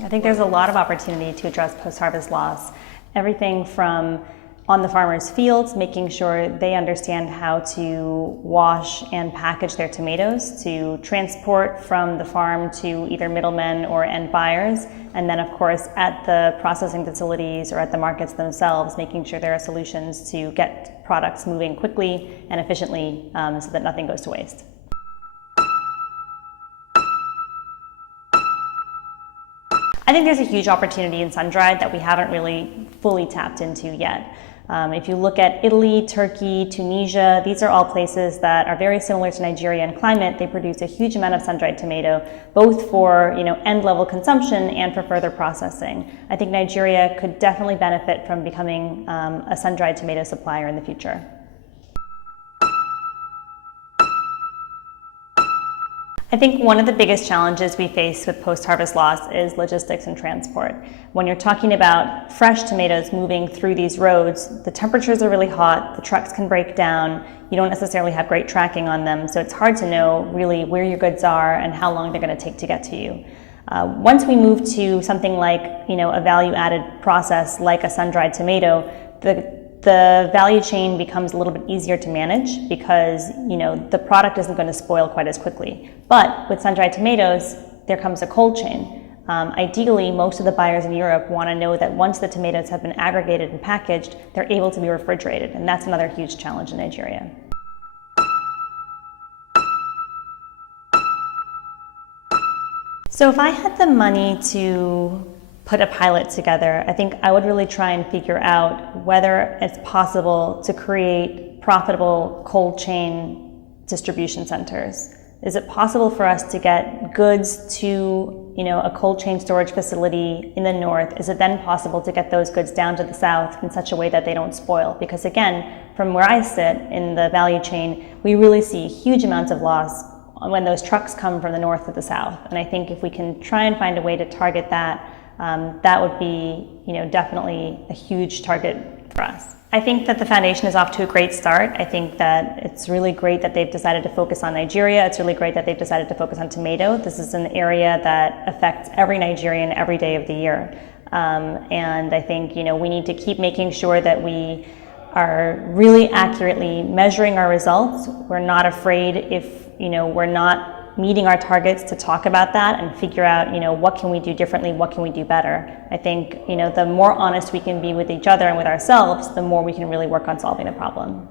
I think there's a lot of opportunity to address post-harvest loss. Everything from on the farmers' fields, making sure they understand how to wash and package their tomatoes, to transport from the farm to either middlemen or end buyers, and then of course at the processing facilities or at the markets themselves, making sure there are solutions to get products moving quickly and efficiently so that nothing goes to waste. I think there's a huge opportunity in sun-dried that we haven't really fully tapped into yet. If you look at Italy, Turkey, Tunisia, these are all places that are very similar to Nigeria in climate. They produce a huge amount of sun-dried tomato, both for end-level consumption and for further processing. I think Nigeria could definitely benefit from becoming a sun-dried tomato supplier in the future. I think one of the biggest challenges we face with post-harvest loss is logistics and transport. When you're talking about fresh tomatoes moving through these roads, the temperatures are really hot, the trucks can break down, you don't necessarily have great tracking on them, so it's hard to know really where your goods are and how long they're going to take to get to you. Once we move to something like a value-added process like a sun-dried tomato, the value chain becomes a little bit easier to manage because the product isn't going to spoil quite as quickly. But with sun-dried tomatoes, there comes a cold chain. Ideally, most of the buyers in Europe want to know that once the tomatoes have been aggregated and packaged, they're able to be refrigerated, and that's another huge challenge in Nigeria. So if I had the money to put a pilot together, I think I would really try and figure out whether it's possible to create profitable cold chain distribution centers. Is it possible for us to get goods to a cold chain storage facility in the north? Is it then possible to get those goods down to the south in such a way that they don't spoil? Because again, from where I sit in the value chain, we really see huge amounts of loss when those trucks come from the north to the south. And I think if we can try and find a way to target that, that would be definitely a huge target for us. I think that the foundation is off to a great start. I think that it's really great that they've decided to focus on Nigeria. It's really great that they've decided to focus on tomato. This is an area that affects every Nigerian every day of the year. And I think we need to keep making sure that we are really accurately measuring our results. We're not afraid if we're not meeting our targets to talk about that and figure out, what can we do differently, what can we do better. I think, the more honest we can be with each other and with ourselves, the more we can really work on solving the problem.